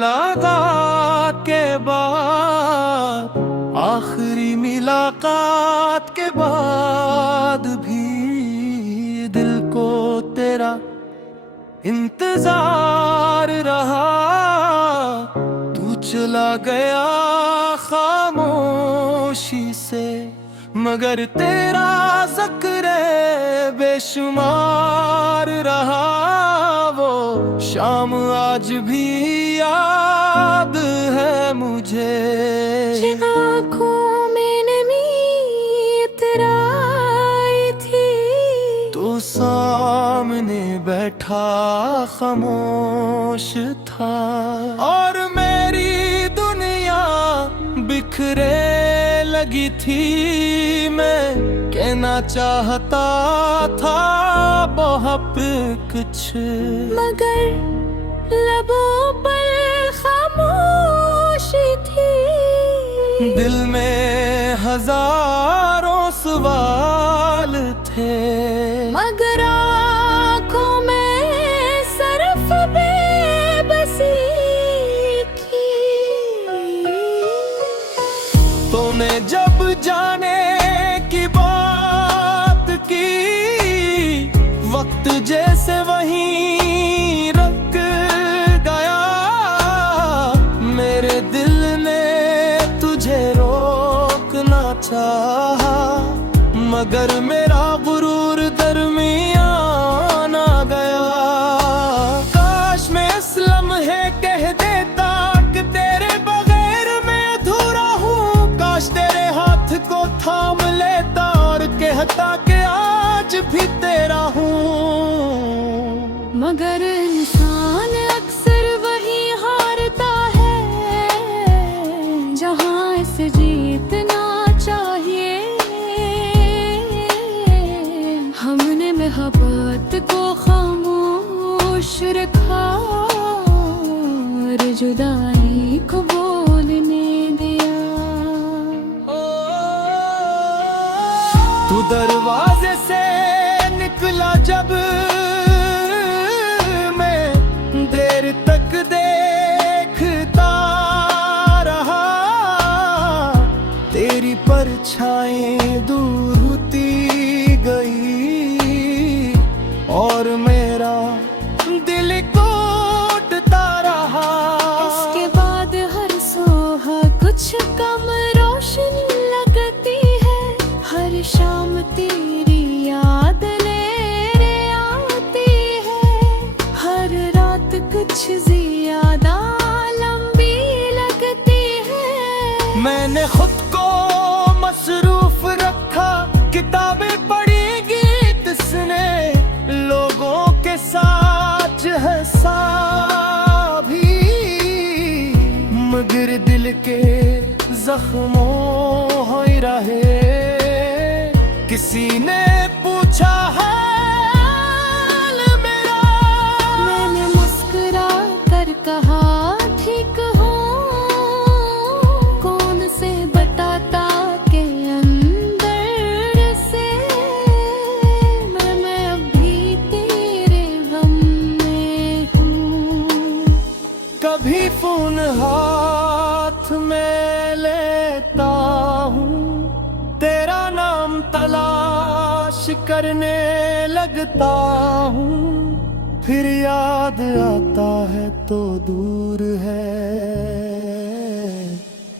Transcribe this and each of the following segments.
मुलाकात के बाद, आखिरी मुलाकात के बाद भी दिल को तेरा इंतजार रहा। तू चला गया खामोशी से, मगर तेरा ज़िक्र बेशुमार रहा। वो शाम आज भी याद है मुझे, जिन आँखों में नमी इतराई थी, तो सामने बैठा खामोश था। और मेरी दुनिया बिखरे लगी थी, मैं कहना चाहता था बहुत कुछ, मगर लबों पर खामोशी थी। दिल में हजारों सवाल थे, मगर आँखों में सिर्फ बेबसी थी। तूने जब जाने की बात की, वक्त जैसे वहीं रुक गया। मेरे दिल ने तुझे रोकना चाहा, मगर मेरा गुरूर दरमियान आ गया। काश मैं इस लम्हे कह देता कि तेरे बगैर मैं अधूरा हूँ। काश तेरे हाथ को थाम लेता और कहता कि आज भी तेरा हूँ। मगर इंसान अक्सर वही हारता है जहाँ इसे जीतना चाहिए। हमने मोहब्बत को खामोश रखा और जुदाई को बोलने दिया। तू दरवाजे से निकला जब, मैं देर तक देखता रहा। तेरी परछाई दूर होती गई और मेरा दिल टूटता रहा। इसके बाद हर सोहा कुछ कम रोशन लगती है। हर शाम तेरी याद लेने आती है। हर रात कुछ ज्यादा लंबी लगती है। मैंने खुद को मसरूफ रखा, किताबें पढ़ी, गीत सुने, लोगों के साथ हंसा भी। मगर दिल के जख्मों ही रहे। किसी ने पूछा हाल मेरा, मैंने मुस्कुरा कर कहा ठीक हूँ। कौन से बताता के अंदर से मैं अभी तेरे गम में हूँ। कभी फोन हाथ में लेता हूँ, तेरा नाम तलाश करने लगता हूँ। फिर याद आता है तो दूर है,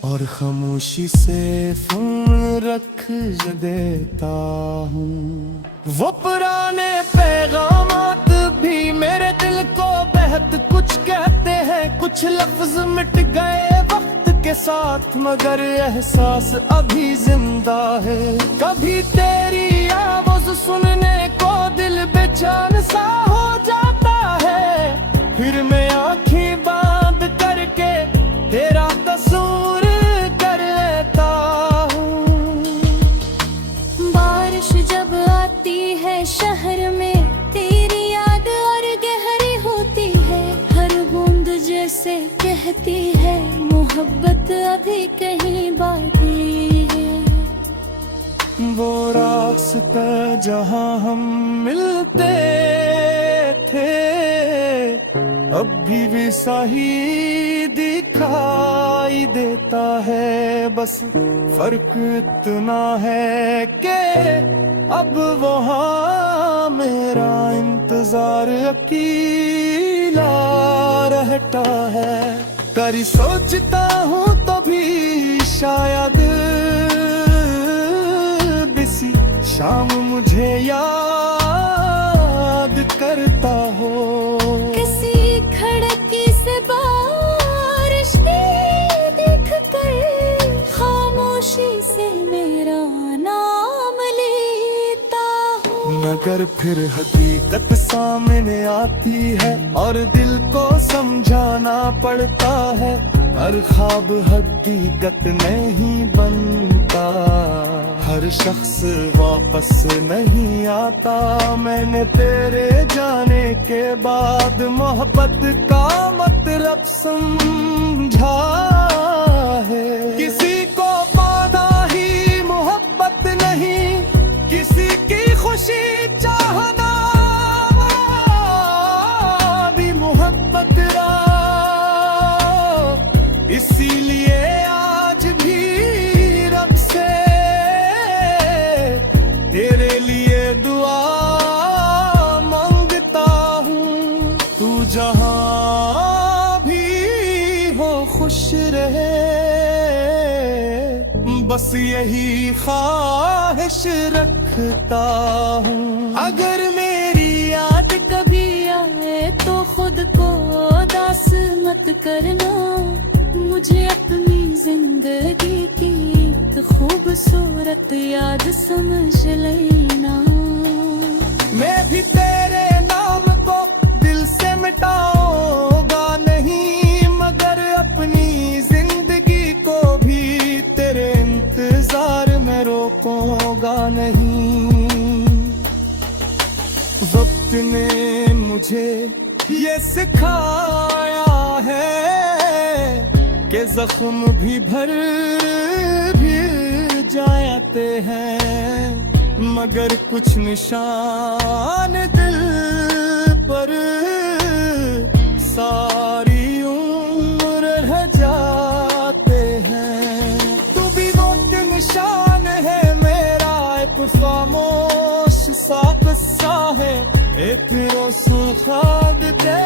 और खामोशी से फोन रख देता हूँ। वो पुराने पैगामात भी मेरे दिल को बेहद कुछ कहते हैं। कुछ लफ्ज मिट गए वक्त के साथ, मगर एहसास अभी जिंदा है। कभी तेरी आवाज सुनने को दिल बेचैन सा हो जाता है। फिर मैं आंखें बंद करके तेरा तस्वीर कर लेता हूँ। बारिश जब आती है शहर में, तेरी याद और गहरी होती है। हर बूंद जैसे कहती है मोहब्बत अभी कहीं बाकी है। वो रास्ता जहाँ हम मिलते थे, अब भी वैसा ही दिखाई देता है, बस फर्क इतना है कि अब वहाँ मेरा इंतजार अकेला रहता है। कभी सोचता हूँ तो भी शायद किसी शाम मुझे याद करता हो। किसी खिड़की से बारिश देख कर खामोशी से मेरा नाम लेता हूँ। मगर फिर हकीकत सामने आती है और दिल को समझाना पड़ता है, हर ख्वाब हकीकत नहीं बनता, हर शख्स वापस नहीं आता। मैंने तेरे जाने के बाद मोहब्बत का मतलब समझा है। किसी को पाना ही मोहब्बत नहीं, किसी की खुशी चाहना भी मोहब्बत रहा। इसीलिए आज भी रब से तेरे लिए दुआ मांगता हूँ। तू जहाँ भी हो खुश रहे, बस यही ख्वाहिश रखता हूँ। अगर मेरी याद कभी आए तो खुद को उदास मत करना, मुझे अपनी जिंदगी की एक खूबसूरत याद समझ लेना। मैं भी तेरे नाम को दिल से मिटाऊंगा नहीं, मगर अपनी जिंदगी को भी तेरे इंतजार में रोकूंगा नहीं। वक्त ने मुझे ये सिखाया है कि जख्म भी भर भी जाते हैं, मगर कुछ निशान दिल पर सारी उम्र रह जाते हैं। तू भी वो निशान है मेरा, एक खामोश सा किस्सा है, एक रोसुखाद दे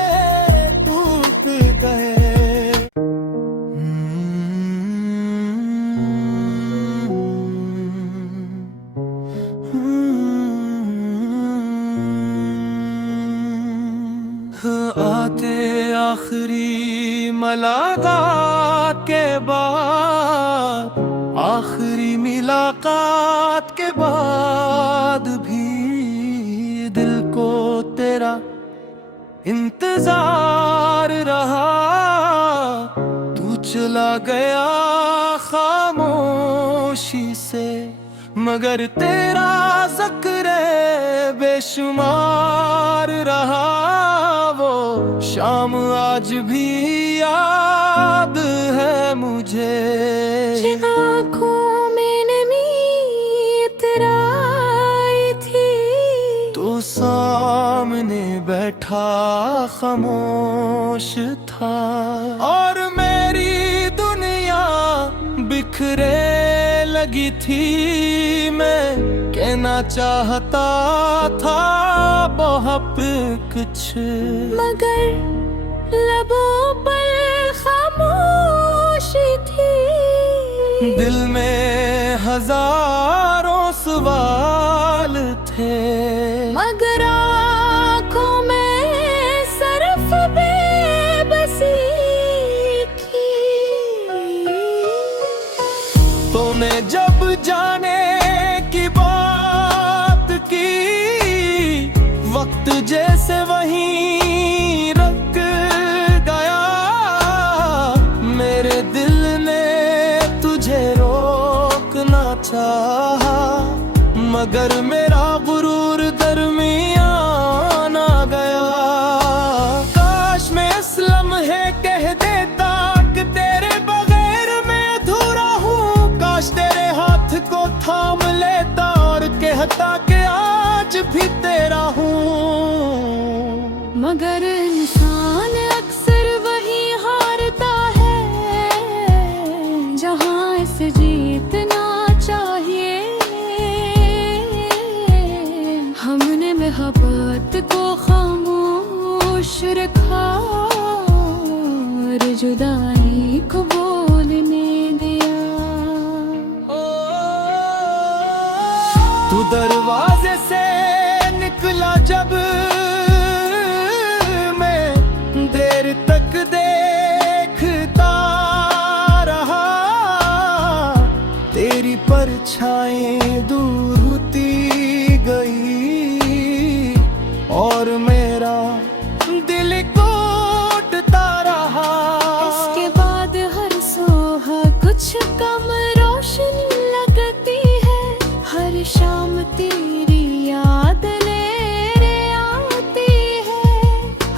टूट गए। आते आखिरी मुलाकात के बाद, आखिरी मुलाकात के बाद भी दिल को तेरा इंतजार रहा। तू चला गया खामोशी से, मगर तेरा ज़िक्र बेशुमार रहा। वो शाम आज भी याद है मुझे, जिन आँखों में नमी इतराई थी, तो सामने बैठा खामोश था। और मेरी दुनिया बिखरे लगी थी, मैं कहना चाहता था बहुत कुछ, मगर लबों पर खामोशी थी। दिल में हजारों सवाल थे, मगर आँखों में सिर्फ बेबसी थी। तूने जब जाने की बात की, वक्त जैसे वहीं रुक गया। मेरे दिल ने तुझे रोकना चाहा, मगर मेरा गुरूर दरमियान आ गया। काश मैं इस लम्हे कह देता कि तेरे बगैर मैं अधूरा हूँ, काश तेरे हाथ को थाम लेता और कहता कि आज भी तेरा हूँ। मगर इंसान से जीतना चाहिए। हमने मोहब्बत को खामोश रखा और जुदाई को बोलने दिया। तू दरवाजे से निकला जब मैं देर तक देखता रहा, तेरी परछाएं दूर होती गई और मेरा दिल टूटता रहा। इसके बाद हर सोहा कुछ कम रोशन लगती है, हर शाम तेरी याद लेने आती है,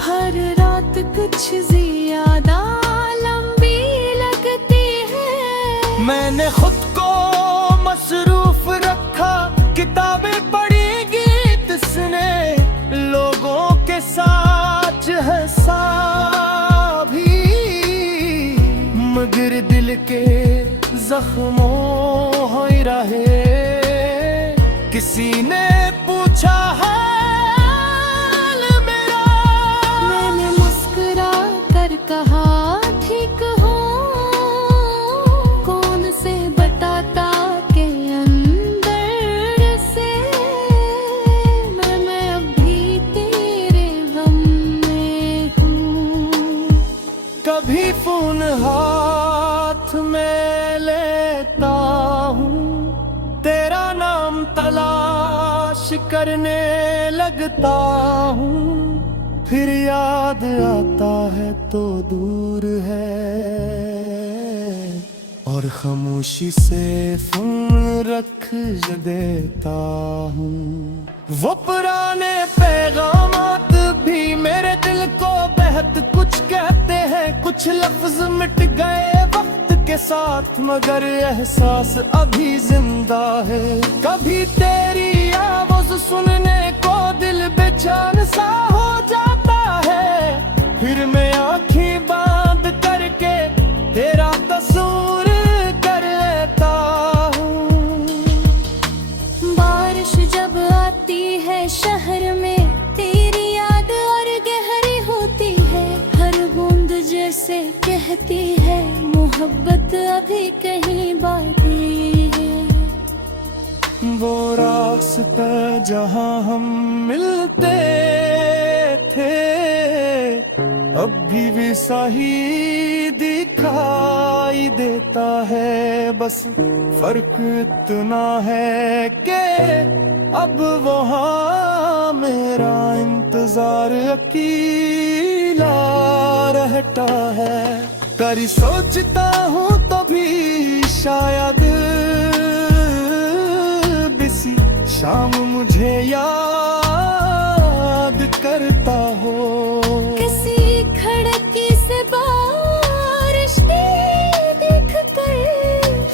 हर रात कुछ ज्यादा लंबी लगती है। मैंने खुद को मसरूफ रखा, किताबें पढ़ी, गीत सुने, लोगों के साथ हंसा भी, मगर दिल के जख्मों ही रहे। किसी ने पूछा हाल मेरा, मैंने मुस्कुरा कर कहा ठीक हूँ। कौन से बताता के अंदर से मैं अभी तेरे गम में हूँ। कभी फोन हाथ में लेता हूँ, तेरा नाम तलाश करने लगता हूँ, फिर याद आता है तो दूर है और खामोशी से फोन रख देता हूँ। वो पुराने पैगामात भी मेरे दिल को बेहद कुछ कहते हैं, कुछ लफ्ज मिट गए वक्त के साथ, मगर एहसास अभी जिंदा है। कभी तेरी आवाज सुनने को दिल बेचैन सा हो जाता है, फिर मैं आँखें बंद करके तेरा तस्वीर कर लेता हूँ। बारिश जब आती है शहर में, तेरी याद और गहरी होती है, हर बूंद जैसे कहती है मोहब्बत अभी कहीं बाकी है। वो रास्ता जहाँ हम मिलते थे, अब भी वैसा ही दिखाई देता है, बस फर्क इतना है कि अब वहाँ मेरा इंतजार अकेला रहता है। कभी सोचता हूँ तो भी शायद किसी शाम मुझे याद करता हो। किसी खिड़की से बारिश देख कर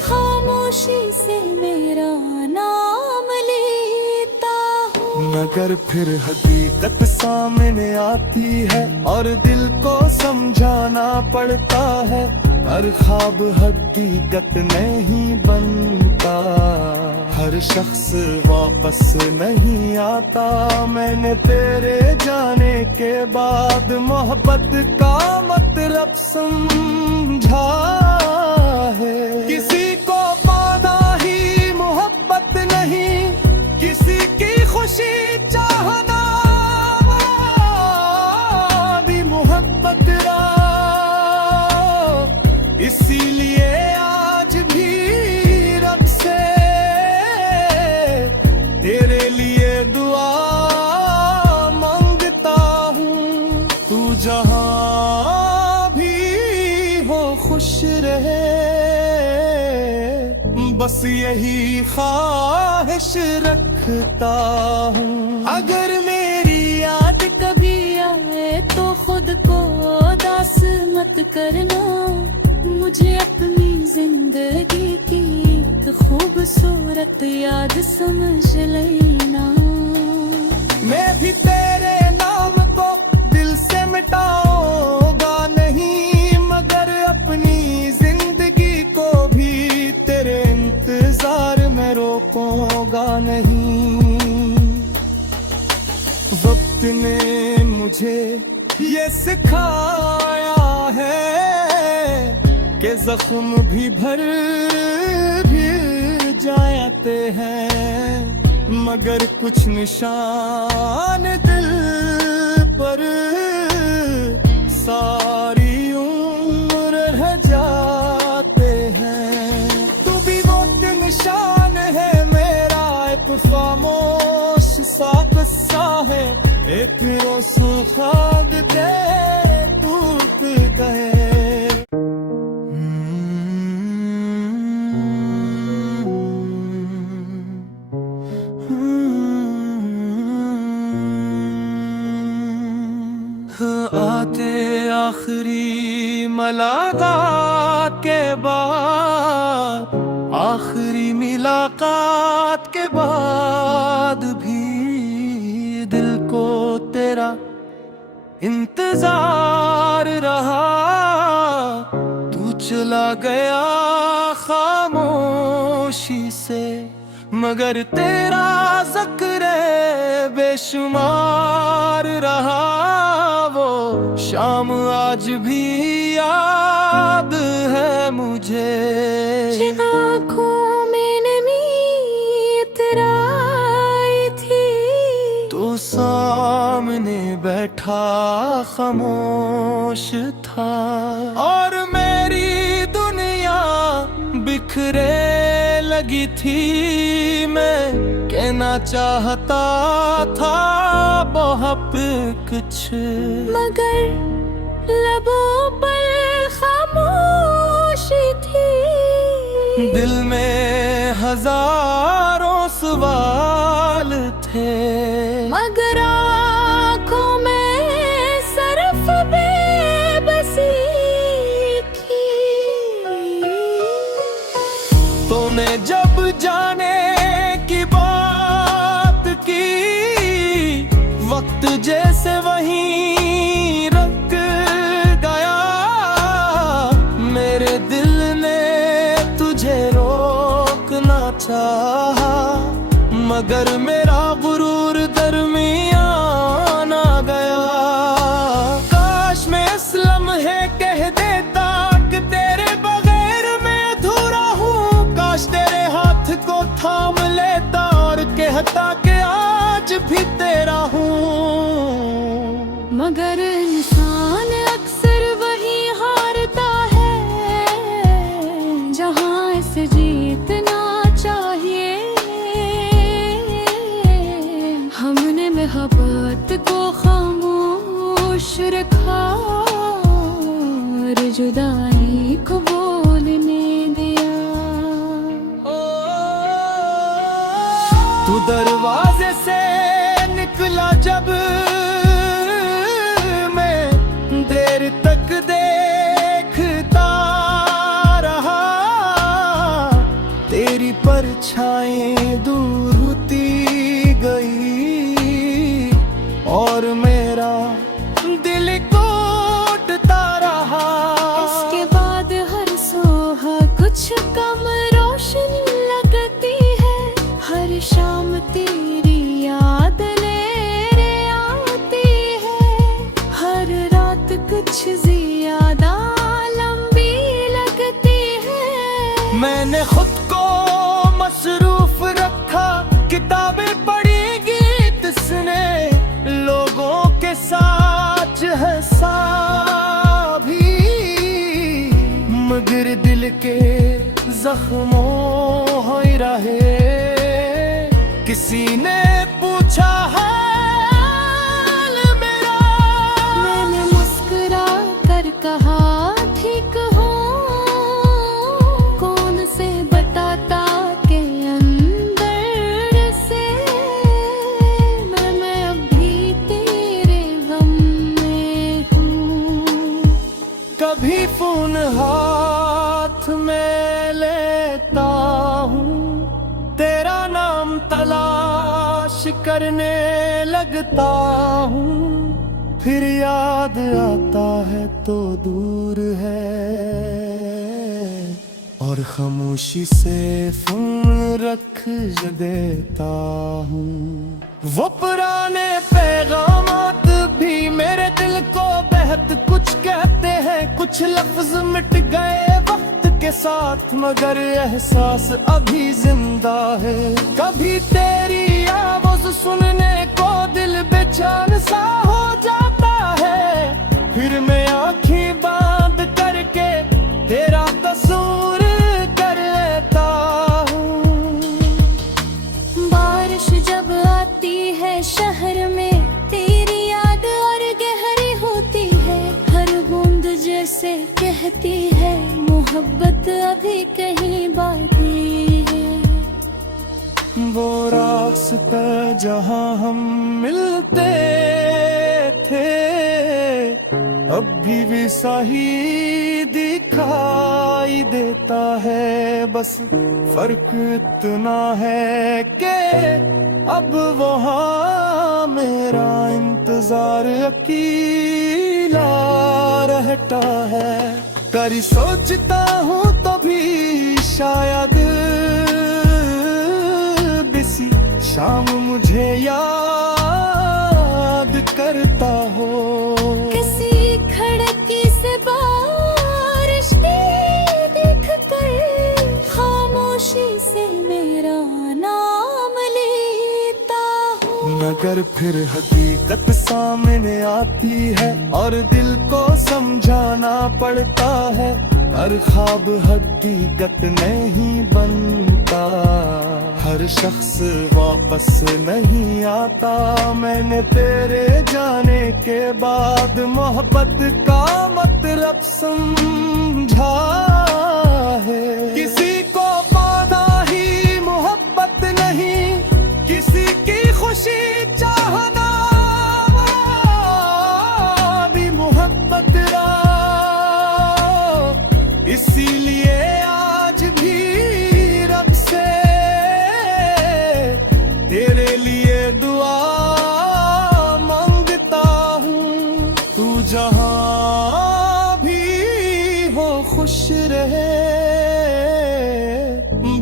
खामोशी से मेरा नाम लेता हूँ, मगर फिर हकीकत सामने आती है और दिल को समझाना पड़ता है, हर ख्वाब हकीकत नहीं बनता, हर शख्स वापस नहीं आता। मैंने तेरे जाने के बाद मोहब्बत का मतलब समझा है, किसी को पाना ही मोहब्बत नहीं, किसी की खुशी चाहना भी मोहब्बत रहा। इसीलिए आज भी रब से तेरे लिए दुआ मांगता हूँ, तू जहाँ भी हो खुश रहे, बस यही ख्वाहिश रखता हूँ। अगर मेरी याद कभी आए तो खुद को उदास मत करना, मुझे अपनी जिंदगी की एक खूबसूरत याद समझ लेना। मैं भी तेरे नाम को दिल से मिटाऊंगा नहीं, मगर अपनी जिंदगी को भी तेरे सिखाया है कि जख्म भी भर जाते हैं, मगर कुछ निशान दिल पर सारी उम्र रह जाते हैं। तू भी वो निशान है मेरा, एक खामोश सा किस्सा है, एक रोज़ खाक दे टूट गए। आते आखिरी मुलाकात के बाद, आखिरी मुलाकात के बाद भी दिल को तेरा इंतजार रहा। तू चला गया खामोशी से, मगर तेरा ज़िक्र बेशुमार रहा। वो शाम आज भी याद है मुझे, आँखों में नमी इतराई थी, तो सामने बैठा खामोश था, और मेरी दुनिया बिखरे लगी थी। मैं कहना चाहता था बहुत कुछ, मगर लबों पर खामोशी थी। दिल में हजारों सवाल थे, मगर आँखों में सिर्फ बेबसी थी। तूने जब जाने की बात की, वक्त जैसे वहीं रुक गया। मेरे दिल ने तुझे रोकना चाहा, मगर मेरा गुरूर दरमियान आ गया। काश मैं इस लम्हे कह देता कि तेरे बगैर मैं अधूरा हूँ। काश तेरे हाथ को थाम लेता और कहता कि आज भी तेरा हूँ। मगर इंसान अक्सर वही हारता है जहाँ इसे जीतना चाहिए। हमने मोहब्बत को खामोश रखा और जुदाई को बोलने दिया। तू दरवाजे से निकला जब, मैं देर तक देखता रहा। तेरी परछाई दूर होती गई और मेरा दिल टूटता रहा। इसके बाद हर सोहा कुछ कम रोशन लगती है। हर शाम तेरी याद लेने आती है। हर रात कुछ ज्यादा लंबी लगती है। मैंने खुद को मसरूफ रखा, किताबें पढ़ी, गीत सुने, लोगों के साथ हंसा भी, मगर दिल के जख्मों ही रहे। किसी ने पूछा हाल मेरा, मैंने मुस्कुरा कर कहा ठीक हूँ। कौन से बताता के अंदर से मैं अभी तेरे गम में हूँ। कभी फोन हाथ में लेता हूँ, तेरा नाम तलाश करने लगता हूँ। फिर याद आता है तो दूर है, और खामोशी से फोन रख देता हूँ। वो पुराने पैगामात भी मेरे दिल को बेहद कुछ लफ्ज मिट गए वक्त के साथ, मगर एहसास अभी जिंदा है। कभी तेरी आवाज सुनने को दिल बेचैन सा हो जाता है, फिर मैं आँखें बंद करके तेरा तस्वीर कर लेता हूँ। बारिश जब आती है शहर में, तेरी याद और गहरी होती है। हर बूंद जैसे कहती है, मोहब्बत अभी कहीं बाकी है। वो रास्ता जहाँ हम मिलते थे, अब भी वैसा ही दिखाई देता है। बस फर्क इतना है कि अब वहाँ मेरा इंतजार अकेला रहता है। कभी सोचता हूँ तो भी शायद किसी शाम मुझे याद करता हो। किसी खिड़की से बारिश देख कर खामोशी से मेरा नाम लेता हूँ। मगर फिर हकीकत सामने आती है और दिल को समझाना पड़ता है। हर ख्वाब हकीकत नहीं बनता, हर शख्स वापस नहीं आता। मैंने तेरे जाने के बाद मोहब्बत का मतलब समझा है। किसी को पाना ही मोहब्बत नहीं, किसी की खुशी चाहना भी मोहब्बत रहा। इसीलिए आज भी रब से तेरे लिए दुआ मांगता हूँ। तू जहाँ भी हो खुश रहे,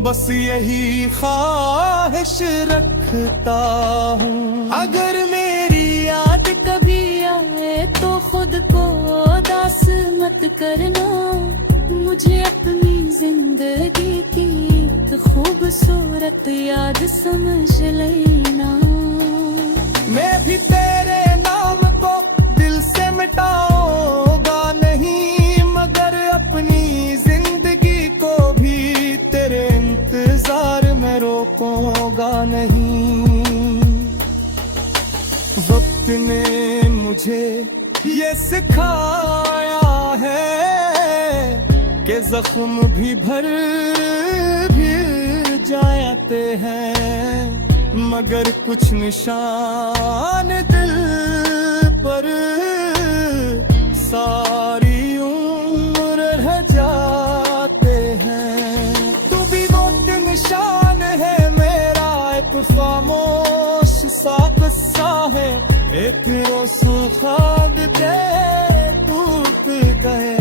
बस यही ख्वाहिश रखता हूँ। अगर मेरी याद कभी आए तो खुद को उदास मत करना। मुझे अपनी जिंदगी की एक खूबसूरत याद समझ लेना। मैं भी तेरे नाम को दिल से मिटाऊंगा नहीं, मगर अपनी जिंदगी को भी तेरे इंतजार में रोकूंगा नहीं। वक्त ने मुझे ये सिखाया है कि जख्म भी भर भी जाते हैं, मगर कुछ निशान दिल पर सारी उम्र रह जाते हैं। तू भी वो निशान है मेरा, एक खामोश सा किस्सा है। एक रोज खाद दे टूट गए।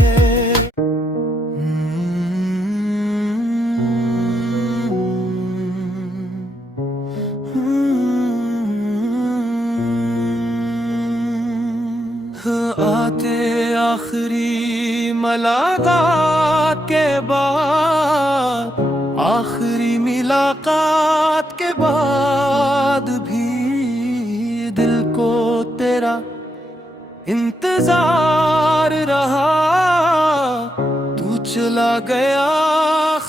आते आखिरी मुलाकात के बाद, आखिरी मुलाकात के बाद भी दिल को तेरा इंतजार रहा। तू चला गया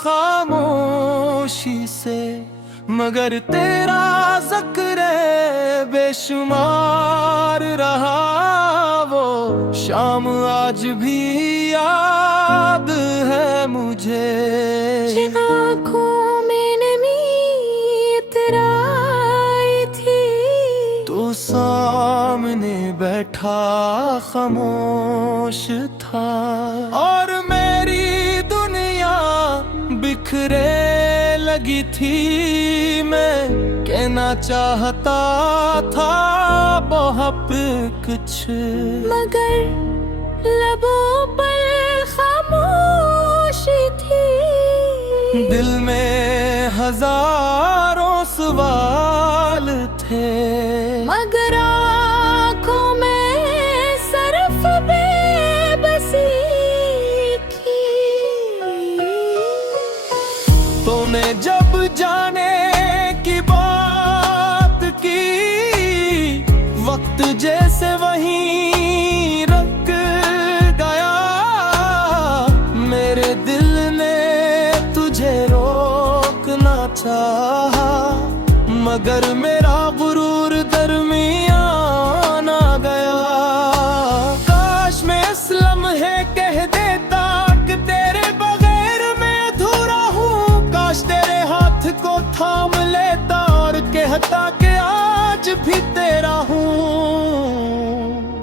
खामोशी से, मगर तेरा ज़िक्र बेशुमार रहा। वो शाम आज भी याद है मुझे। आँखों में नमी इतराई थी, तो सामने बैठा खामोश था, और मेरी दुनिया बिखरे लगी थी। मैं कहना चाहता था बहुत कुछ, मगर लबों पर खामोशी थी। दिल में हजारों सवाल थे, मगर आँखों में सिर्फ बेबसी हमें जब जाने की बात की, वक्त जैसे वहीं रुक गया। मेरे दिल ने तुझे रोकना चाहा, मगर मेरा गुरूर दरमियान आ गया। काश मैं इस लम्हे कह देता कि तेरे बगैर मैं अधूरा हूँ। काश तेरे हाथ को थाम लेता और कहता कि आज भी तेरा हूँ।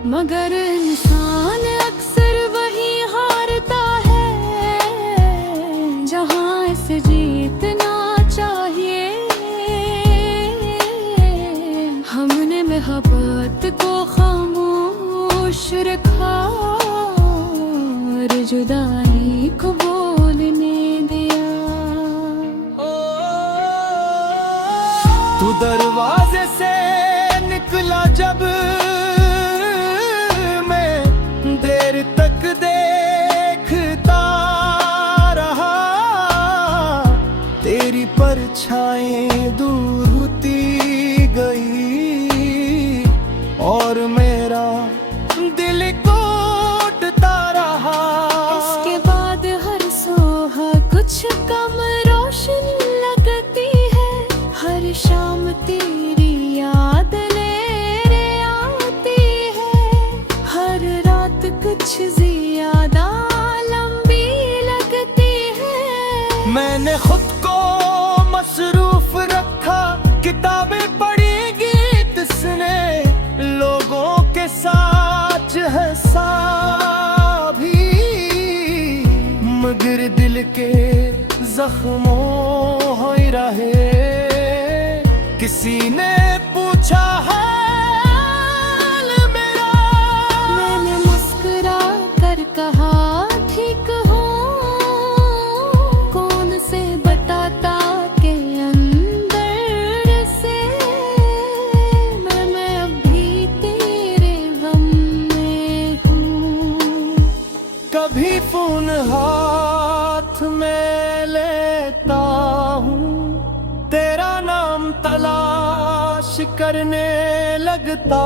मगर इंसान अक्सर वही हारता है जहाँ इसे जीतना चाहिए। हमने मोहब्बत को खामोश रखा और जुदाई को बोलने दिया। तू दरवाजे से निकला जब, मैं देर तक देखता रहा। तेरी परछाई दूर होती गई और मेरा दिल कोटता रहा। इसके बाद हर सोहा कुछ कम रोशन लगती है। हर शाम तेरी याद लेने आती है। हर रात कुछ ज्यादा लंबी लगती है। मैंने खुद को मसरूफ रखा, किताबें पढ़ी, गीत सुने, लोगों के साथ हंसा भी। मगर दिल के जख्मों हो रहे। किसी ने पूछा हाल मेरा, मैंने मुस्कुरा कर कहा ठीक हूँ। कौन से बताता के अंदर से मैं अभी तेरे गम में हूँ। कभी फोन हाथ में लेता हूँ, तेरा नाम तलाश करने लगता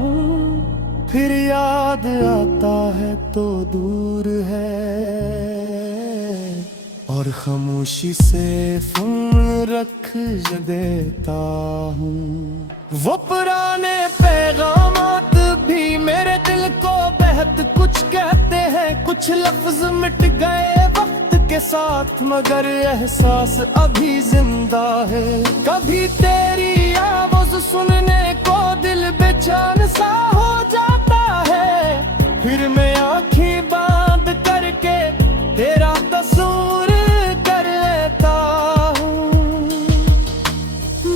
हूँ। फिर याद आता है तो दूर है और खामोशी से फोन रख देता हूँ। वो पुराने पैगामात भी मेरे दिल को बेहद कुछ कहते हैं। कुछ लफ्ज मिट गए वक्त के साथ, मगर एहसास अभी जिंदा है। कभी तेरी आवाज़ सुनने को दिल बेचैन सा हो जाता है। फिर मैं आँखें बंद करके तेरा तस्वीर कर लेता हूँ।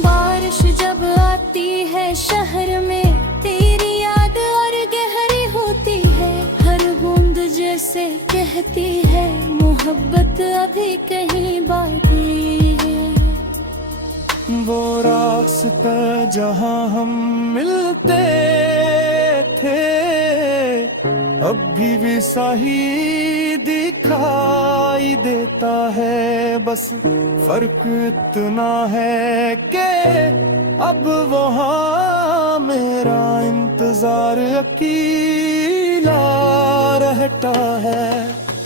बारिश जब आती है शहर में, तेरी याद और गहरी होती है। हर बूंद जैसे कहती है मोहब्बत अभी कहीं बाकी है। वो रास्ता जहाँ हम मिलते थे, अभी भी सही दिखाई देता है। बस फर्क इतना है कि अब वहाँ मेरा इंतजार अकेला रहता है।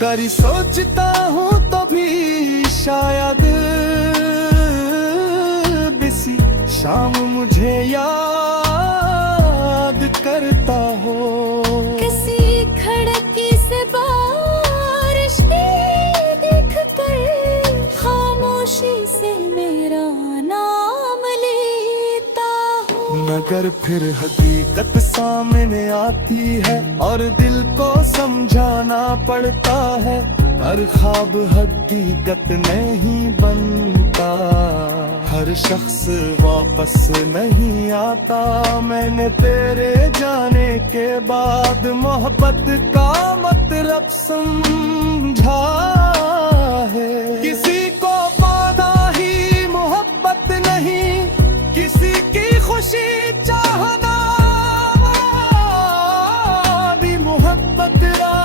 कभी सोचता हूँ तो भी शायद किसी शाम मुझे याद करता हो। किसी खिड़की से बारिश देख कर खामोशी से मेरा नाम लेता हूँ। मगर फिर हकीकत सामने आती है और दिल को समझाना पड़ता है। हर ख्वाब हकीकत नहीं बनता, हर शख्स वापस नहीं आता। मैंने तेरे जाने के बाद मोहब्बत का मतलब समझा है। किसी को पाना ही मोहब्बत नहीं, किसी की खुशी चाहना भी मोहब्बत रहा।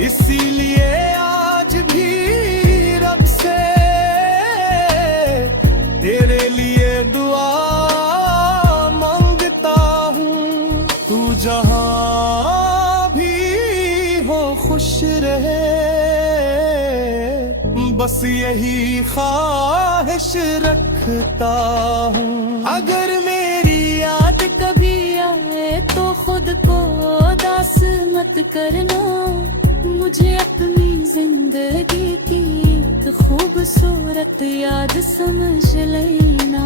इसीलिए आज भी रब बस यही ख्वाहिश रखता हूँ। अगर मेरी याद कभी आए तो खुद को उदास मत करना, मुझे अपनी जिंदगी की एक खूबसूरत याद समझ लेना।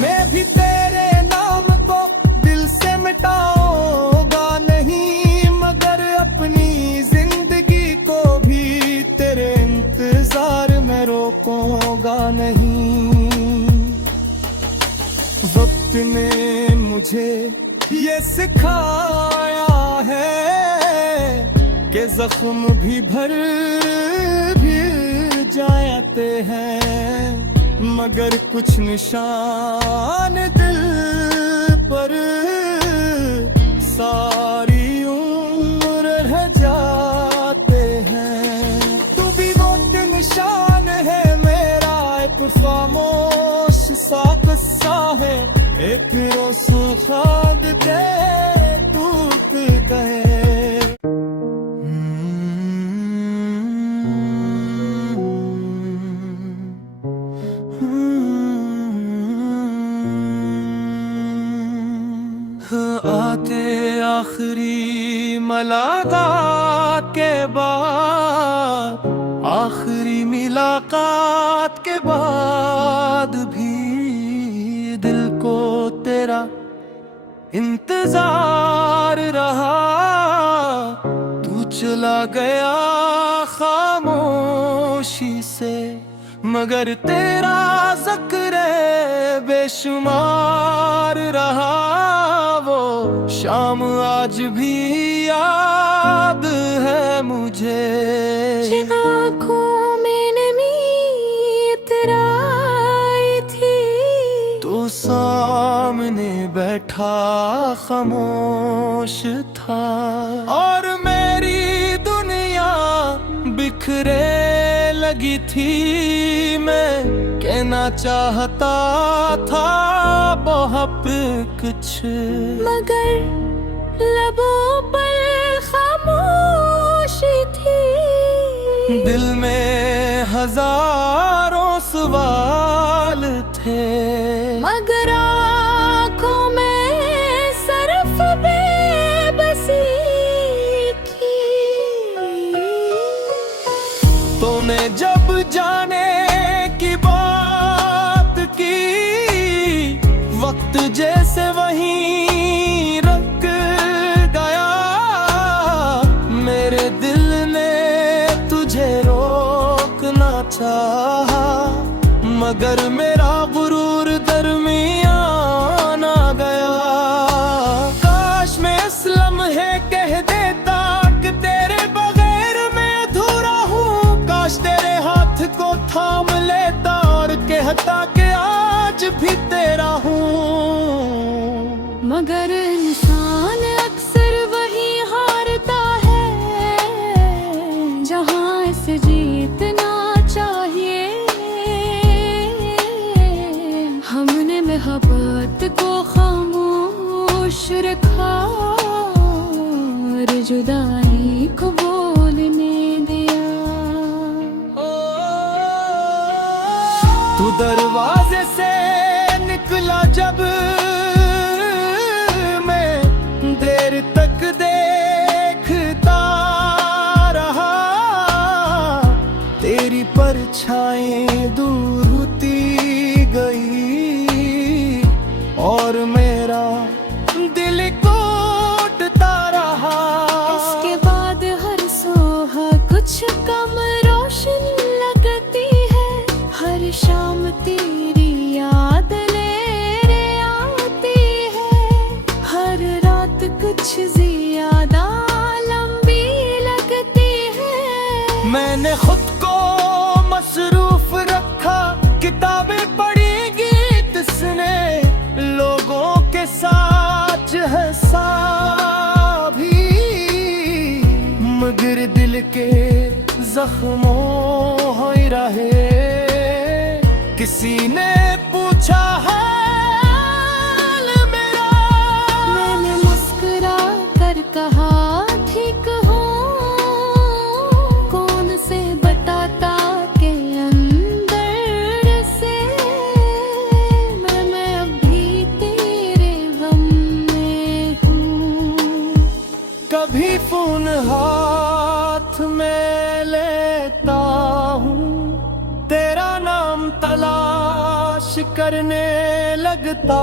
मैं भी तेरे नाम को दिल से मिटाऊंगा नहीं, मगर अपनी जिंदगी को भी तेरे इंतजार में रोकूंगा नहीं। वक्त ने मुझे ये सिखाया है कि जख्म भी भर भी जाते हैं, मगर कुछ निशान दिल पर सारी उम्र रह जाते हैं। तू भी वो निशान है मेरा, एक खामोश सा किस्सा है, एक रोज़ खाद दे टूट गए। आते आखिरी मुलाकात के बाद, आखिरी मुलाकात के बाद भी दिल को तेरा इंतजार रहा। तू चला गया खामोशी से, मगर तेरा ज़िक्र बेशुमार रहा। वो शाम आज भी याद है मुझे, जिन आँखों में नमी इतराई थी, तो सामने बैठा खामोश था, और मेरी दुनिया बिखरे लगी थी। मैं कहना चाहता था बहुत कुछ, मगर लबों पर खामोशी थी। दिल में हजारों सवाल थे, मगर आँखों में सिर्फ बेबसी थी। तूने जब जाने की बात की, वक्त जैसे वहीं रुक गया। मेरे दिल ने तुझे रोकना चाहा, मगर मेरा गुरूर दरमियान आ गया। काश मैं इस लम्हे कह देता कि तेरे बगैर मैं अधूरा हूँ। काश तेरे हाथ को थाम लेता और कहता कि आज भी तेरा हूँ। मगर इंसान अक्सर वही हारता है जहाँ से जीतना चाहिए। हमने मोहब्बत को खामोश रखा और जुदाई को बोलने दिया। तू दरवाजे से निकला जब, मैं देर तक देखता रहा। तेरी परछाई दूर होती गई और मेरा दिल टूटता रहा। इसके बाद हर सोहा कुछ कम रोशन लगती है। हर शाम तेरी याद लेने आती है। हर रात कुछ ज्यादा लंबी लगती है। मैंने खुद को मसरूफ रखा, किताबें पढ़ी, गीत सुने, लोगों के साथ हंसा भी, मगर दिल के जख्मों ही रहे। किसी ने पूछा हाल मेरा, मैंने मुस्कुरा कर कहा ठीक हूँ। कौन से बताता लेता हूँ, तेरा नाम तलाश करने लगता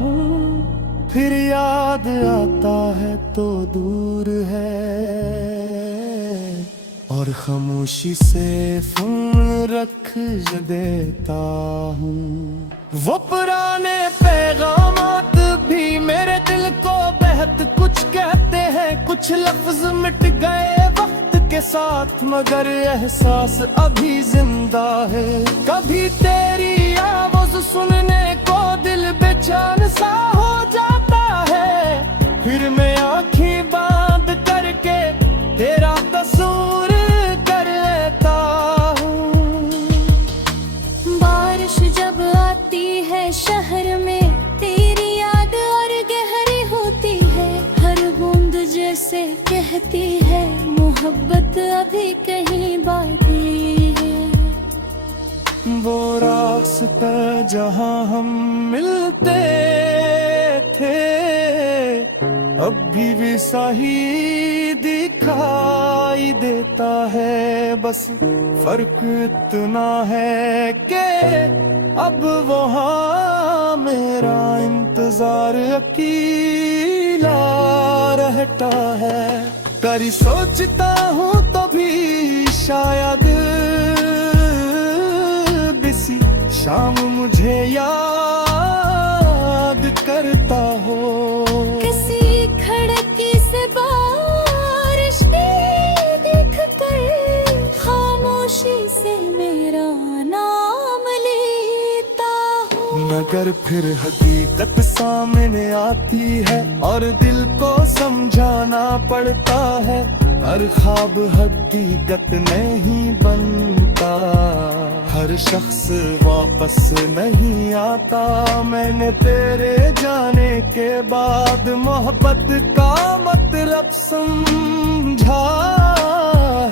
हूँ, फिर याद आता है तो दूर है, और खामोशी से फोन रख देता हूँ। वो पुराने पैगामात भी मेरे दिल को बेहद कुछ कहते हैं, कुछ लफ्ज मिट गए वक्त के साथ, मगर एहसास अभी जिंदा है। कभी तेरी आवाज सुनने को दिल बेचैन सा हो जाता है, फिर मैं आंखें बंद करके तेरा तस्वीर कर लेता हूँ। बारिश जब आती है शहर में, तेरी याद और गहरी होती है, हर बूंद जैसे कहती है मोहब्बत अभी कहीं बाकी है। वो रास्ता जहाँ हम मिलते थे, अब भी वैसा ही दिखाई देता है, बस फर्क इतना है कि अब वहाँ मेरा इंतजार अकेला रहता है। कभी सोचता हूँ तो भी शायद किसी शाम मुझे याद करता हो। किसी खिड़की से बारिश देख कर खामोशी से मेरा नाम लेता हूँ, मगर फिर हकीकत सामने आती है और दिल को समझाना पड़ता है, हर ख्वाब हकीकत नहीं बनता, हर शख्स वापस नहीं आता। मैंने तेरे जाने के बाद मोहब्बत का मतलब समझा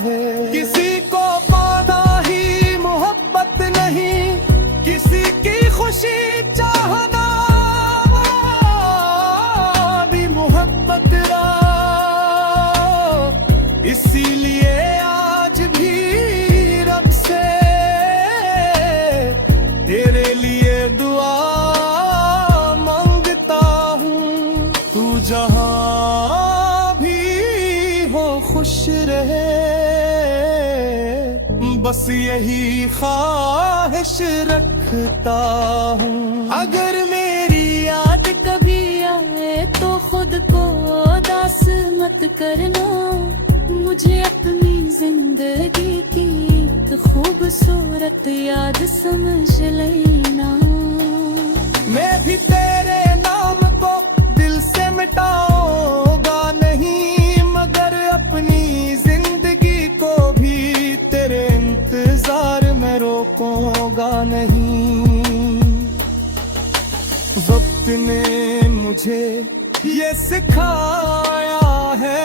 है, किसी को पाना ही मोहब्बत नहीं, किसी की खुशी चाहना भी मोहब्बत रहा। इसीलिए आज भी रब से तेरे लिए दुआ मांगता हूँ, तू जहाँ भी हो खुश रहे, बस यही ख्वाहिश रखता हूँ। अगर मेरी याद कभी आए तो खुद को उदास मत करना, मुझे अपनी जिंदगी की एक खूबसूरत याद समझ लेना। मैं भी तेरे नाम को दिल से मिटाऊंगा नहीं, मगर अपनी जिंदगी को भी तेरे इंतजार में रोकूंगा नहीं। वक्त ने मुझे ये सिखाया है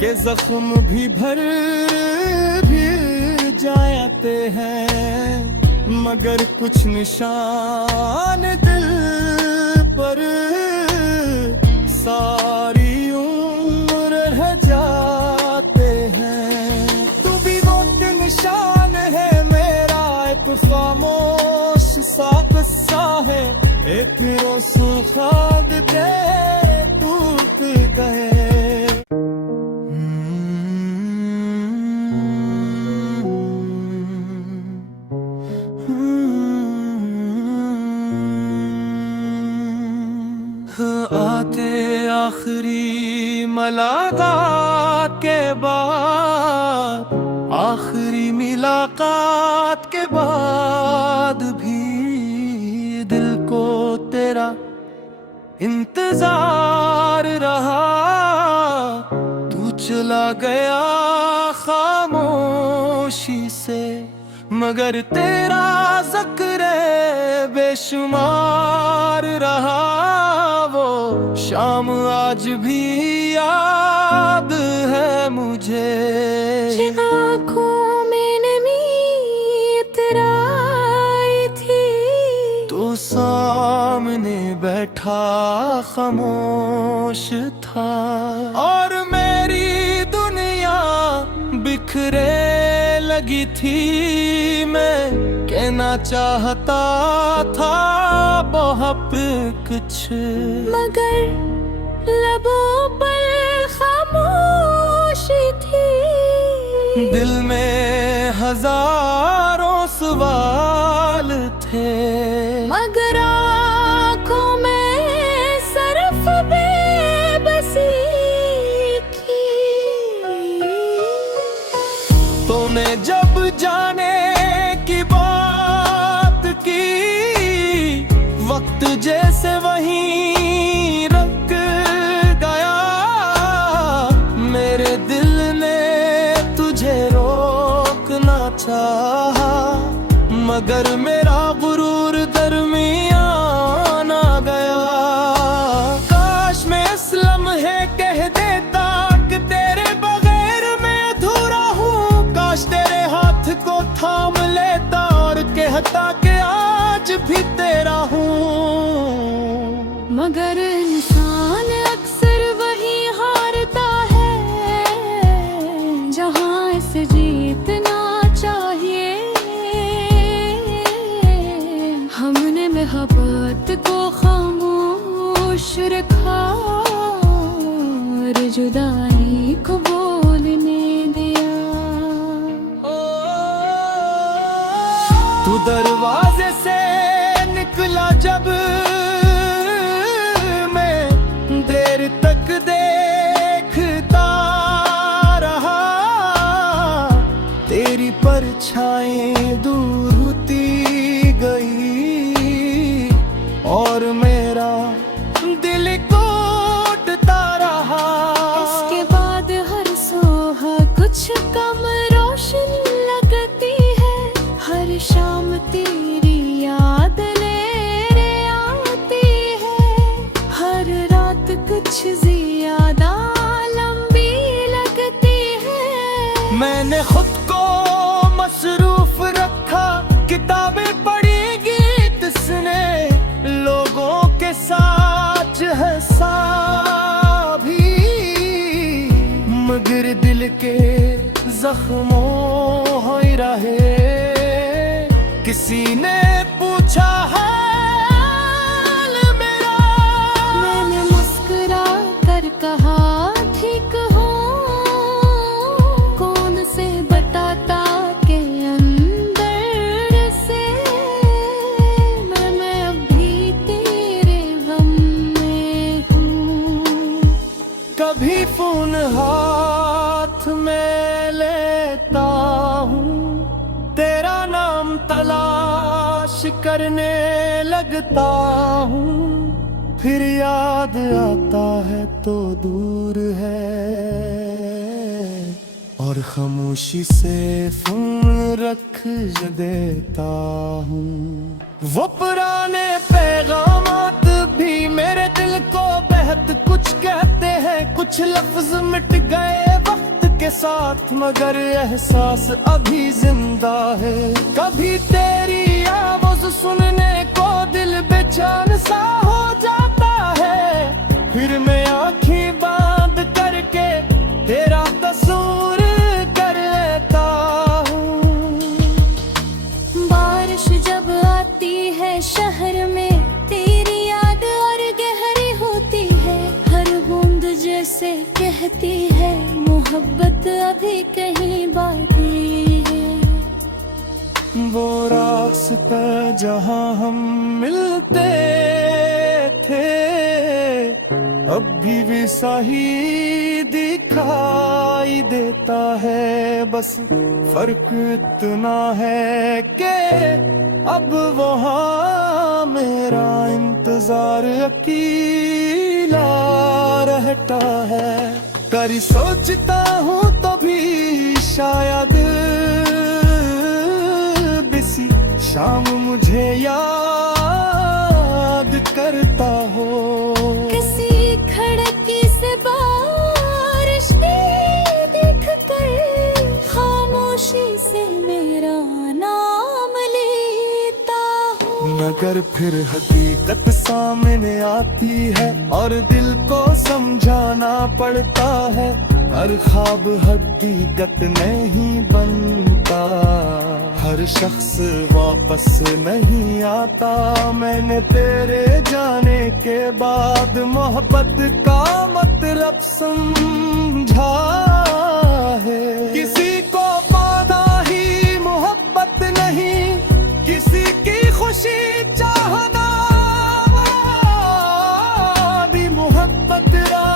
कि जख्म भी भर भी जाते हैं, मगर कुछ निशान दिल पर सारी उम्र रह जाते हैं। तू भी वो निशान है मेरा, एक खामोश सा किस्सा है, एक रोज़ खाद दे टूट गए। आते आखिरी मुलाकात के बाद, आखिरी मुलाकात के बाद भी दिल को तेरा इंतजार रहा। तू चला गया खामोशी से, मगर तेरा ज़िक्र बेशुमार रहा। वो शाम आज भी याद है मुझे, जिन आँखों में नमी इतराई थी, तो सामने बैठा खामोश था, और मेरी दुनिया बिखरे लगी थी मैं, कहना चाहता था बहुत कुछ, मगर लबों पर खामोशी थी। दिल में हजारों सवाल थे, मगर आँखों में सिर्फ बेबसी थी। तूने जब जाने की बात की, वक्त जैसे वहीं रुक गया। मेरे दिल ने तुझे रोकना चाहा, मगर मेरा गुरूर दरमियान आ गया। काश मैं इस लम्हे कह देता कि तेरे बगैर मैं अधूरा हूँ। काश तेरे हाथ को थाम लेता और कहता कि आज भी तेरा हूँ। मगर इंसान अक्सर वही हारता है जहाँ इसे जीतना चाहिए। हमने मोहब्बत को खामोश रखा और जुदाई को बोलने दिया। तू दरवाजे से निकला जब, मैं देर तक देखता रहा। तेरी परछाई दूर होती गई और मेरा दिल टूटता रहा। इसके बाद हर सोहा कुछ कम रोशन लगती है। हर शाम तेरी याद लेने आती है। हर रात कुछ ज्यादा लंबी लगती है। मैंने खुद को मसरूफ रखा, किताबें पढ़ी, गीत सुने, लोगों के साथ हंसा भी। मगर दिल के जख्मों ही रहे। किसी ने पूछा हाल मेरा, मैंने मुस्कुरा कर कहा ठीक हूँ। कौन से बताता के अंदर से मैं अभी तेरे गम में हूँ। कभी फोन हाथ में लेता हूँ, तेरा नाम तलाश करने लगता हूँ। फिर याद आता है तो दूर है और खामोशी से फोन रख देता हूँ। वो पुराने पैगामात भी मेरे दिल को बेहद कुछ कहते हैं। कुछ लफ्ज मिट गए वक्त के साथ, मगर एहसास अभी जिंदा है। कभी तेरी आवाज सुनने को दिल बेचैन सा हो जाता है। फिर मैं आँखें बंद करके तेरा तस्वीर कर लेता हूँ। बारिश जब आती है शहर में, तेरी याद और गहरी होती है। हर बूंद जैसे कहती है मोहब्बत अभी कहीं बाकी है। वो रास्ता जहाँ हम मिलते थे, अब भी वैसा ही दिखाई देता है। बस फर्क इतना है कि अब वहाँ मेरा इंतजार अकेला रहता है। कभी सोचता हूँ तो भी शायद बिसी शाम मुझे याद करता हो। किसी खिड़की से बारिश देख कर खामोशी से मेरा नाम लेता हूँ। मगर फिर हकीकत सामने आती है और दिल को समझाना पड़ता है। हर ख्वाब हकीकत नहीं बनता, हर शख्स वापस नहीं आता। मैंने तेरे जाने के बाद मोहब्बत का मतलब समझा है। किसी को पाना ही मोहब्बत नहीं, किसी की खुशी चाहना भी मोहब्बत रहा।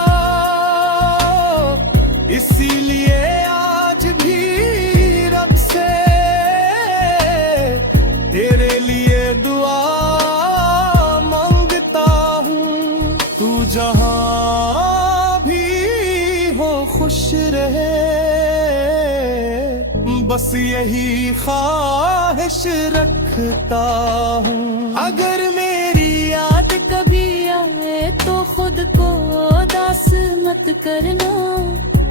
इसीलिए आज भी रब से तेरे लिए दुआ मांगता हूँ। तू जहाँ भी हो खुश रहे, बस यही ख्वाहिश रखता हूँ। अगर मेरी याद कभी आए तो खुद को उदास मत करना,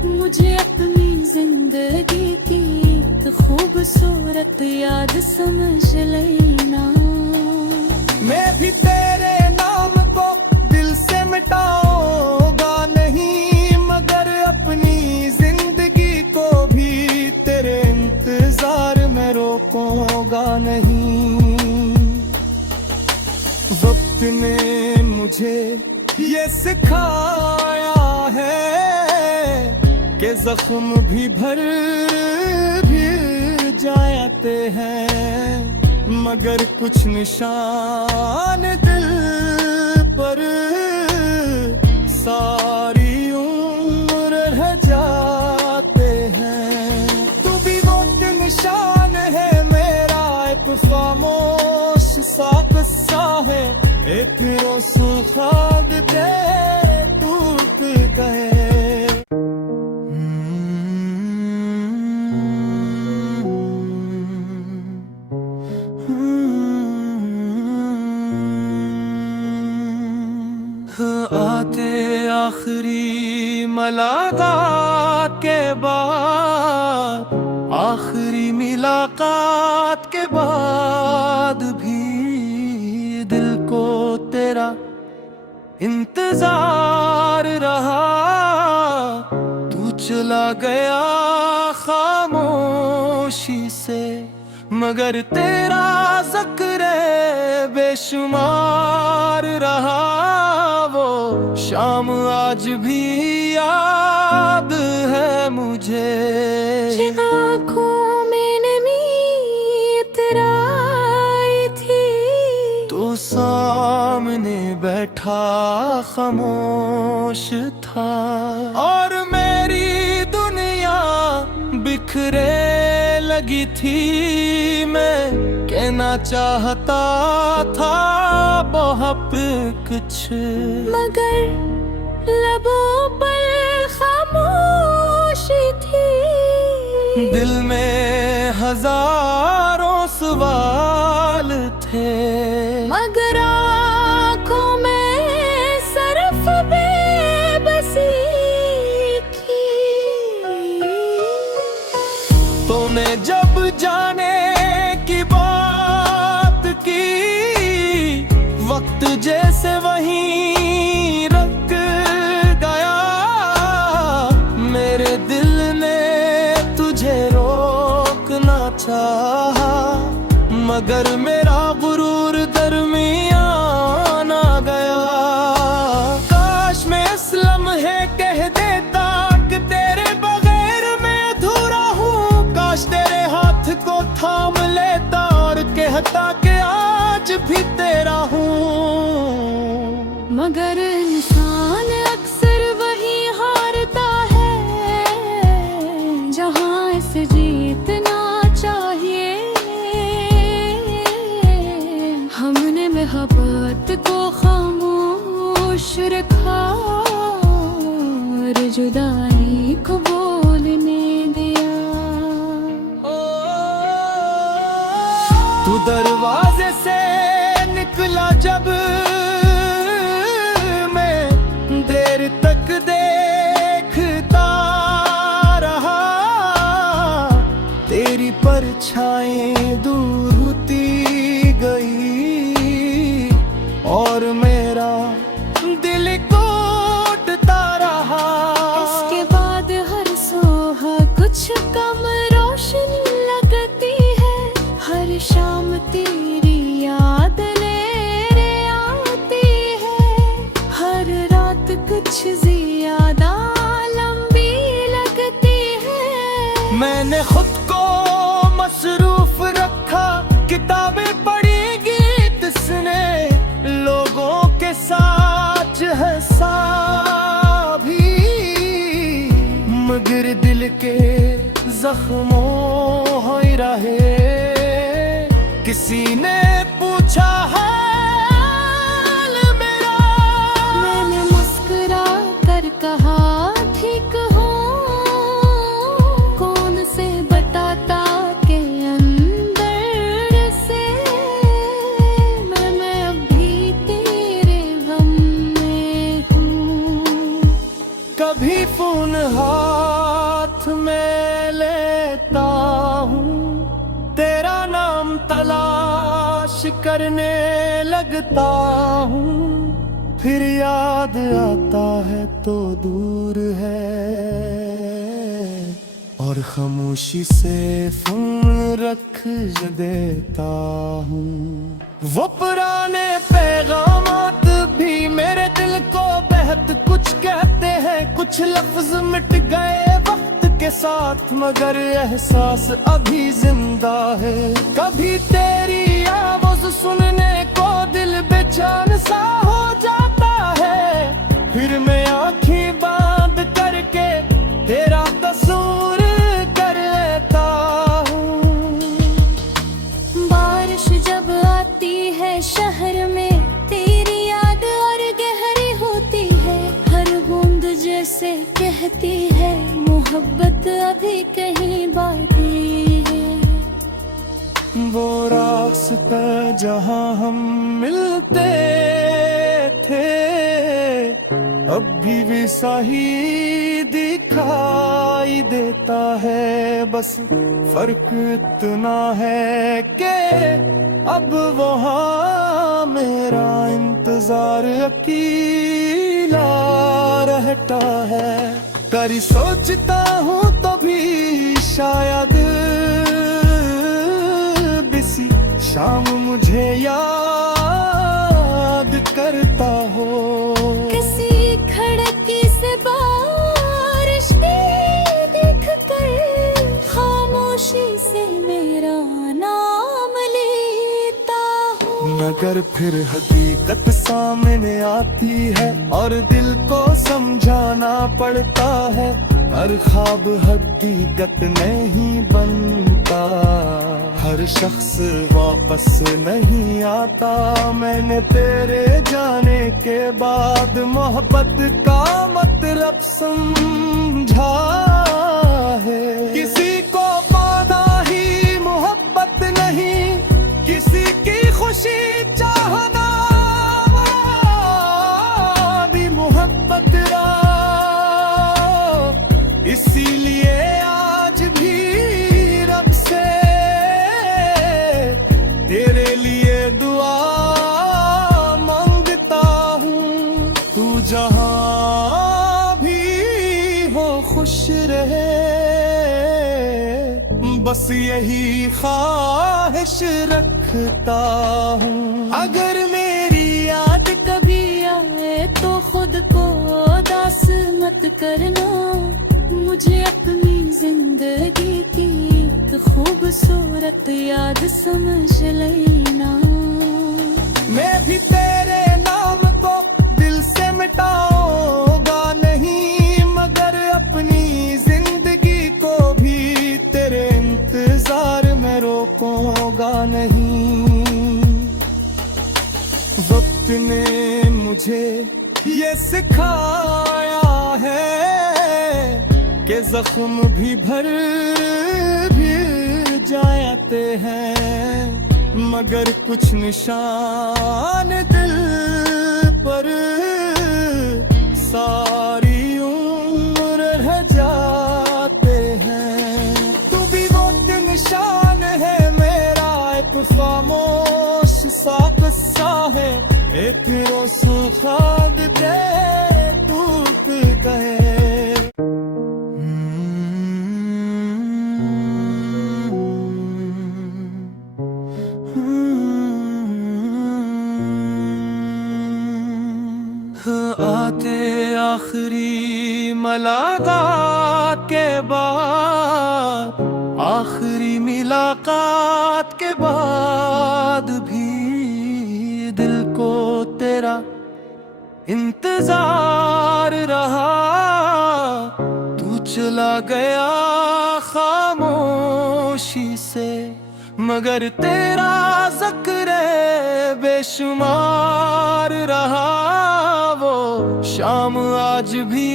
मुझे अपनी जिंदगी की एक खूबसूरत याद समझ लेना। मैं भी तेरे नाम को दिल से मिटाऊंगा नहीं, मगर अपनी जिंदगी को भी तेरे इंतजार में रोकूंगा नहीं। वक्त ने मुझे ये सिखाया है कि जख्म भी भर भी जाते हैं, मगर कुछ निशान दिल पर सारी उम्र रह जाते हैं। तू भी वो निशान है मेरा, एक खामोश सा किस्सा है, एक रोशन खाद दे टूट गए। आते आखिरी मुलाकात के बाद, आखिरी मुलाकात के बाद भी दिल को तेरा इंतजार रहा। तू चला गया खामोशी से, मगर तेरा ज़िक्र बेशुमार रहा। वो शाम आज भी याद है मुझे, आँखों में नमी इतराई थी, तो सामने बैठा खामोश था। और मेरी दुनिया बिखरे लगी थी, मैं कहना चाहता था बहुत कुछ, मगर लबों पर खामोशी थी। दिल में हजारों सवाल थे, मगर आँखों में सिर्फ बेबसी थी। तूने जब जाने की बात की, वक्त जैसे वहीं रुक गया। मेरे दिल ने तुझे रोकना चाहा, मगर मेरा गुरूर दरमियान आ गया। काश मैं इस लम्हे कह देता कि तेरे बगैर मैं अधूरा हूँ। काश तेरे हाथ को थाम लेता और कहता कि आज भी तेरा हूँ। मगर इंसान अक्सर वही हारता है जहाँ इसे जीतना चाहिए। हमने मोहब्बत को खामोश रखा और जुदाई को बोलने दिया। तू दरवाजे से निकला जब, मैं देर तक देखता रहा। तेरी परछाई दूर होती गई और मेरा दिल टूटता रहा। इसके बाद शाम तेरी याद लेने आती है, हर रात कुछ ज्यादा लंबी लगती है। मैंने खुद को मसरूफ रखा, किताबें पढ़ी, गीत सुने, लोगों के साथ हंसा भी, मगर दिल के जख्मों हो रहे। किसी ने पूछा हाल मेरा, मैंने मुस्कुरा कर कहा ठीक हूँ, कौन से बताता के अंदर से मैं अभी तेरे गम में हूँ। कभी फोन हाथ में लेता हूँ, तेरा नाम तलाश करने लगता हूँ, फिर याद आता है तो दूर है, और खामोशी से फोन रख देता हूँ। वो पुराने पैगामात भी मेरे दिल को बेहद कुछ कहते हैं, कुछ लफ्ज मिट गए वक्त के साथ, मगर एहसास अभी जिंदा है। कभी तेरी आवाज सुनने को दिल बेचैन सा हो जाता है, फिर मैं आंखें बंद करके तेरा कसूर कर लेता हूँ। बारिश जब आती है शहर में, तेरी याद और गहरी होती है, हर बूंद जैसे कहती है मोहब्बत अभी कहीं बाकी है। वो रास्ता जहाँ हम मिलते थे, अब भी वैसा ही दिखाई देता है, बस फर्क इतना है कि अब वहाँ मेरा इंतजार अकेला रहता है। कभी सोचता हूँ तो भी शायद किसी शाम मुझे याद करता हो। किसी खिड़की से बारिश देख कर खामोशी से मेरा नाम लेता हूँ, मगर फिर हकीकत सामने आती है और दिल को समझाना पड़ता है, हर ख्वाब हकीकत नहीं बनता, हर शख्स वापस नहीं आता। मैंने तेरे जाने के बाद मोहब्बत का मतलब समझा है, किसी को पाना ही मोहब्बत नहीं, किसी की खुशी चाहना भी मोहब्बत रहा। इसीलिए आज भी रब से तेरे लिए दुआ मांगता हूँ, तू जहाँ भी हो खुश रहे, बस यही ख्वाहिश रखता हूँ। अगर मेरी याद कभी आए तो खुद को उदास मत करना, मुझे अपनी जिंदगी की एक खूबसूरत याद समझ लेना। मैं भी तेरे नाम को दिल से मिटाऊंगा नहीं, मगर अपनी जिंदगी को भी तेरे इंतजार में रोकूंगा नहीं। वक्त ने मुझे ये सिखाया है कि जख्म भी भर भी जाते हैं, मगर कुछ निशान दिल पर सारी उम्र रह जाते हैं। तू भी वो निशान है मेरा, एक खामोश सा किस्सा है, एक रोज खाद दे टूट गए। आखिरी मुलाकात के बाद, आखिरी मुलाकात के बाद भी दिल को तेरा इंतजार रहा। तू चला गया खामोशी से, मगर तेरा ज़िक्र बेशुमार रहा। वो शाम आज भी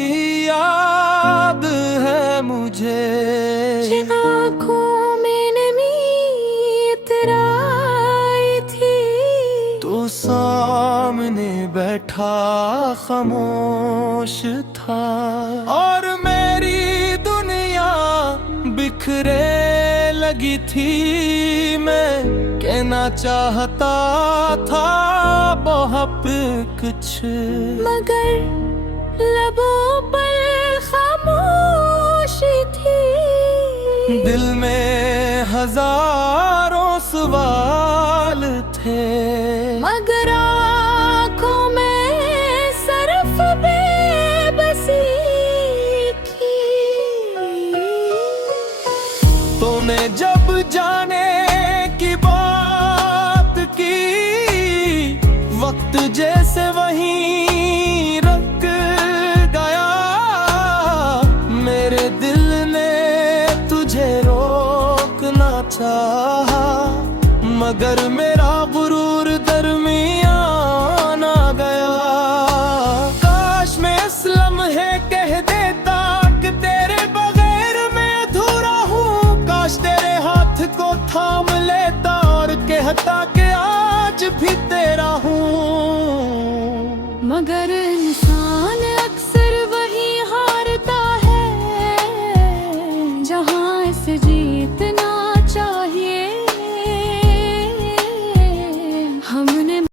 याद है मुझे। जिन आँखों में नमी इतराई थी, तो सामने बैठा खामोश था, और मेरी दुनिया बिखरे लगी थी। मैं कहना चाहता था बहुत कुछ, मगर लबों पर खामोशी थी। दिल में हजारों सवाल थे, मगर आँखों में सिर्फ बेबसी थी। तूने जब जाने की बात की, वक्त जैसे वहीं रुक गया। मेरे दिल ने तुझे रोकना चाहा, मगर मेरा गुरूर दरमियान आ गया। काश मैं इस लम्हे कह देता कि तेरे बगैर मैं अधूरा हूँ। काश तेरे हाथ को थाम लेता और कहता कि आज भी तेरा हूँ। मगर इंसान अक्सर वही हारता है जहाँ इसे जीतना चाहे।